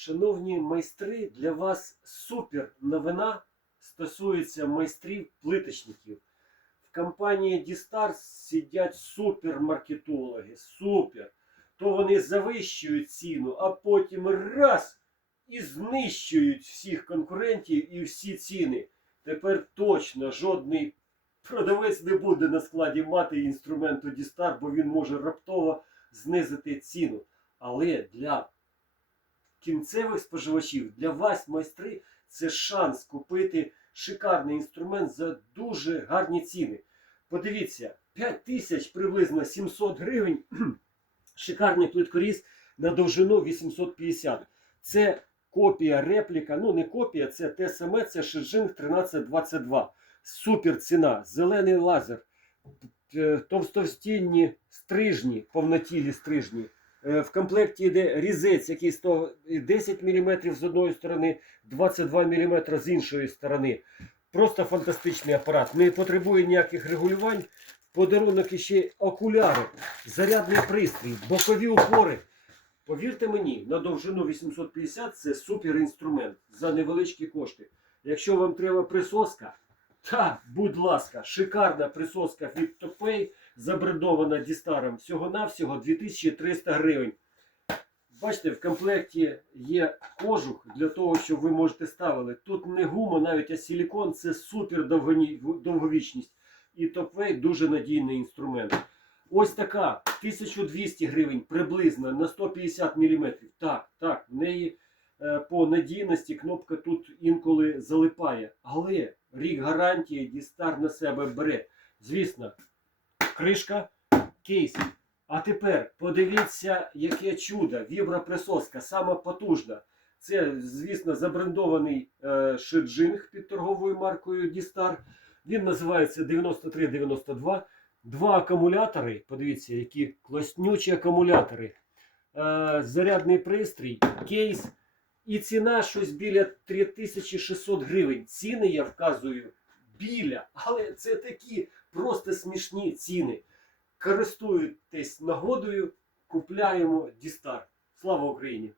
Шановні майстри, для вас супер новина стосується майстрів-плиточників. В компанії Дістар сидять супермаркетологи, супер. То вони завищують ціну, а потім раз і знищують всіх конкурентів і всі ціни. Тепер точно жодний продавець не буде на складі мати інструменту Дістар, бо він може раптово знизити ціну. Але для кінцевих споживачів, для вас, майстри, це шанс купити шикарний інструмент за дуже гарні ціни. Подивіться, 5 тисяч приблизно 700 гривень. Шикарний плиткоріз на довжину 850. Це копія репліка, ну не копія, це те саме, це Шиджинг 1322. Супер ціна, зелений лазер, товстостінні стрижні, повнотілі стрижні. Е, В комплекті йде різець, який 110 мм з одної сторони, 22 мм з іншої сторони. Просто фантастичний апарат. Не потребує ніяких регулювань. Подарунок іще окуляри, зарядний пристрій, бокові упори. Повірте мені, на довжину 850 це супер інструмент за невеличкі кошти. Якщо вам треба присоска, та, будь ласка, шикарна присоска від Topay, забрендована Дістаром, всього-навсього 2300 гривень. Бачите, в комплекті є кожух для того, щоб ви можете ставили. Тут не гума, навіть а силікон це супер довговічність. І Topway дуже надійний інструмент. Ось така 1200 гривень приблизно на 150 мм. Так, так, в неї е, по надійності кнопка тут інколи залипає. Але рік гарантії Дістар на себе бере. Звісно, кришка, кейс. А тепер подивіться, яке чудо. Віброприсоска, сама потужна. Це, звісно, забрендований е, шиджинг під торговою маркою Дістар. Він називається 9392. Два акумулятори. Подивіться, які класнючі акумулятори. Е, зарядний пристрій, кейс. І ціна щось біля 3600 гривень. Ціни я вказую біля, але це такі просто смішні ціни. Користуйтесь нагодою, купляємо Дістар. Слава Україні!